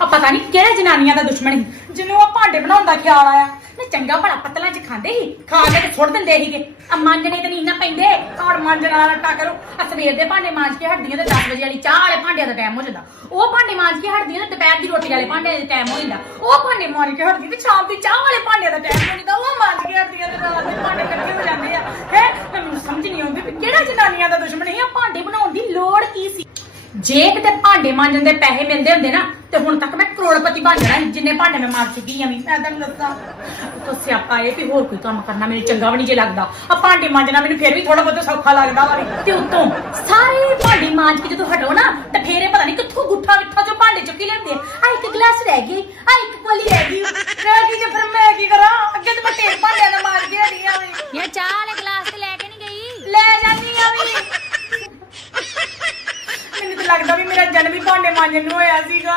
ਆ ਪਤਾ ਨਹੀਂ ਕਿਹੜੇ ਜਨਾਨੀਆਂ ਦਾ ਦੁਸ਼ਮਣ ਸੀ, ਜਿਹਨੂੰ ਆ ਭਾਂਡੇ ਬਣਾਉਣ ਦਾ ਖਿਆਲ ਆਇਆ। ਨਾ ਚੰਗਾ ਭਲਾ ਪਤਲਾਂ ਚ ਖਾਂਦੇ ਸੀ, ਖਾ ਕੇ ਤੇ ਸੁੱਟ ਦਿੰਦੇ ਸੀਗੇ। ਆ ਮਾਂਜਣੇ ਤੇ ਨਹੀਂ ਨਾ ਪੈਂਦੇ ਔਰ ਮਾਂਜਣ ਵਾਲਾ ਟਾ ਕਰੋ। ਆ ਸਵੇਰ ਦੇ ਭਾਂਡੇ ਮਾਂਜ ਕੇ ਹੱਡੀਆਂ ਤੇ 10 ਵਜੇ ਵਾਲੀ ਚਾਹ ਵਾਲੇ ਭਾਂਡਿਆਂ ਦਾ ਟਾਈਮ ਹੋ ਜਾਂਦਾ। ਉਹ ਭਾਂਡੇ ਮਾਂਜ ਕੇ ਹੱਡੀਆਂ ਤੇ ਦੁਪਹਿਰ ਦੀ ਰੋਟੀ ਵਾਲੇ ਭਾਂਡਿਆਂ ਦਾ ਟਾਈਮ ਹੋ ਜਾਂਦਾ। ਉਹ ਭਾਂਡੇ ਮਾਂਜ ਕੇ ਹੱਡੀ ਤੇ ਸ਼ਾਮ ਦੀ ਚਾਹ ਵਾਲੇ ਭਾਂਡਿਆਂ ਦਾ ਟਾਈਮ ਹੋ ਜਾਂਦਾ। ਉਹ ਮਾਂਜ ਕੇ ਹੱਡੀਆਂ ਤੇ ਰਾਤ ਦੇ ਭਾਂਡੇ ਇਕੱਠੇ ਹੋ ਜਾਂਦੇ ਆ। ਹੈ? ਮੈਨੂੰ ਸਮਝ ਨਹੀਂ ਆਉਂਦੀ ਵੀ ਕਿਹੜਾ ਜਨਾਨੀਆਂ ਦਾ ਦੁਸ਼ਮਣ ਸੀ, ਆ ਭਾਂਡੇ ਬਣਾਉਣ ਦੀ ਲੋੜ ਕੀ ਸੀ ਜੇ ਕਿਤੇ ਭਾਂਡੇ ਮਾਂਜਣ ਦੇ ਪੈਸੇ ਮਿਲਦੇ ਹੁੰਦੇ ਨਾ ਤੇ ਹੁਣ ਤੱਕ ਮੈਂ ਕਰੋੜਪਤੀ ਬਣ ਜਾਣਾ ਸੀ, ਜਿੰਨੇ ਭਾਂਡੇ ਮੈਂ ਮਾਰ ਚੁੱਕੀ ਆਂ ਵੀ। ਮੈਂ ਤੁਹਾਨੂੰ ਦੱਸਾਂ ਤੋ ਸਿਆਪਾ ਇਹ ਵੀ ਹੋਰ ਕੋਈ ਕੰਮ ਕਰਨਾ ਮੈਨੂੰ ਚੰਗਾ ਵੀ ਨਹੀਂ ਜੇ ਲੱਗਦਾ। ਆ ਭਾਂਡੇ ਮਾਂਜਣਾ ਮੈਨੂੰ ਫਿਰ ਵੀ ਥੋੜਾ ਬਹੁਤ ਸੌਖਾ ਲੱਗਦਾ ਵਾ ਵੀ। ਤੇ ਉੱਤੋਂ ਸਾਰੇ ਭਾਂਡੇ ਮਾਂਜ ਕੇ ਜਦੋਂ ਹਟੋ ਨਾ ਤੇ ਫੇਰ ਇਹ ਪਤਾ ਨਹੀਂ ਕਿੱਥੋਂ ਗੁੱਠਾ ਮਿੱਠਾ ਜੋ ਭਾਂਡੇ ਚੁੱਕੀ ਲੈਂਦੇ ਆ। ਇੱਕ ਗਲਾਸ ਰਹਿ ਗਈ ਆ ਇੱਕ ਕੋਲੀ ਰਹਿ ਗਈ। ਰਹਿ ਗਈ ਜੇ ਫਿਰ ਮੈਂ ਕੀ ਕਰਾਂ? ਅੱਗੇ ਤੇ ਮੈਂ ਢੇਰ ਭਾਂਡਿਆਂ ਦਾ ਮਾਰ ਕੇ ਹਟੀ ਆਂ ਵੀ। ਯਾਰ ਚਾਹ ਵਾਲੇ ਗਲਾਸ ਤੇ ਲੈ ਕੇ ਨਹੀਂ ਗਈ? ਲੈ ਜਾਂਦੀ ਆ ਵੀ ਮੈਨੂੰ ਤਾਂ ਲੱਗਦਾ ਵੀ ਮੇਰਾ ਜਨਮ ਹੀ ਭਾਂਡੇ ਮਾਂਜਣ ਨੂੰ ਹੋਇਆ ਸੀਗਾ।